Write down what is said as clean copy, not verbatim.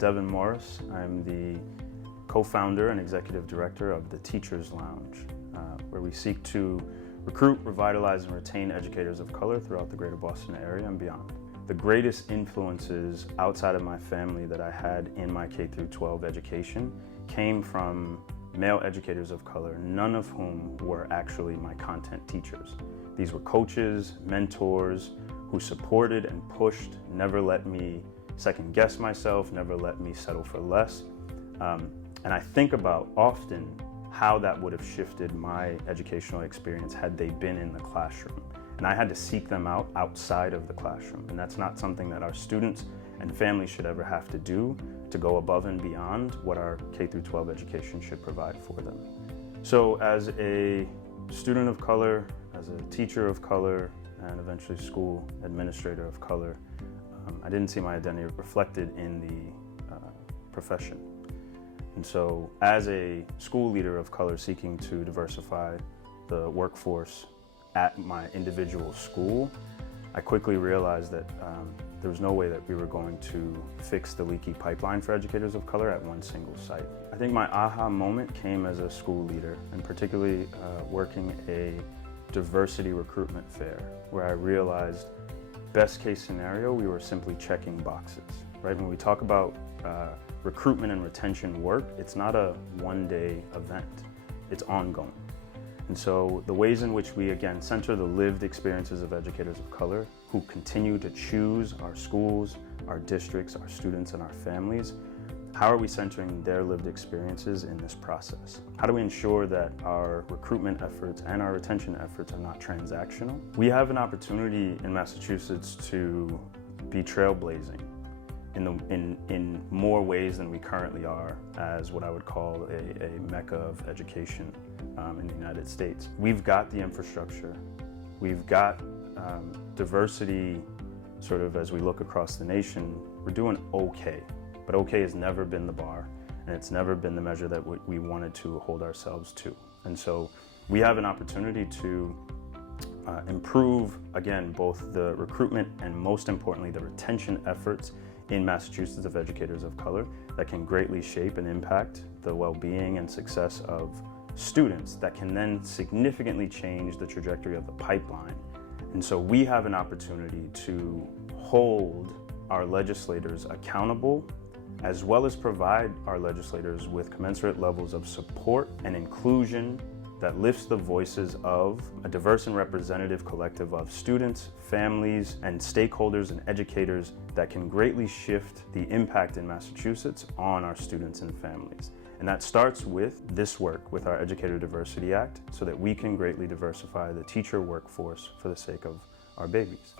Devin Morris. I'm the co-founder and executive director of the Teachers Lounge, where we seek to recruit, revitalize, and retain educators of color throughout the greater Boston area and beyond. The greatest influences outside of my family that I had in my K-12 education came from male educators of color, none of whom were actually my content teachers. These were coaches, mentors, who supported and pushed, never let me second guess myself, never let me settle for less. And I think about often how that would have shifted my educational experience had they been in the classroom. And I had to seek them out outside of the classroom. And that's not something that our students and families should ever have to do, to go above and beyond what our K-12 education should provide for them. So as a student of color, as a teacher of color, and eventually school administrator of color, I didn't see my identity reflected in the profession. And so as a school leader of color seeking to diversify the workforce at my individual school, I quickly realized that there was no way that we were going to fix the leaky pipeline for educators of color at one single site. I think my aha moment came as a school leader, and particularly working a diversity recruitment fair, where I realized best case scenario, we were simply checking boxes, right? When we talk about recruitment and retention work, it's not a one-day event, it's ongoing. And so the ways in which we, again, center the lived experiences of educators of color who continue to choose our schools, our districts, our students, and our families, how are we centering their lived experiences in this process? How do we ensure that our recruitment efforts and our retention efforts are not transactional? We have an opportunity in Massachusetts to be trailblazing in more ways than we currently are as what I would call a mecca of education in the United States. We've got the infrastructure, we've got diversity sort of as we look across the nation. We're doing okay, but okay has never been the bar, and it's never been the measure that we wanted to hold ourselves to. And so we have an opportunity to improve, again, both the recruitment and most importantly the retention efforts in Massachusetts of educators of color that can greatly shape and impact the well-being and success of students, that can then significantly change the trajectory of the pipeline. And so we have an opportunity to hold our legislators accountable, as well as provide our legislators with commensurate levels of support and inclusion that lifts the voices of a diverse and representative collective of students, families, and stakeholders and educators that can greatly shift the impact in Massachusetts on our students and families. And that starts with this work, with our Educator Diversity Act, so that we can greatly diversify the teacher workforce for the sake of our babies.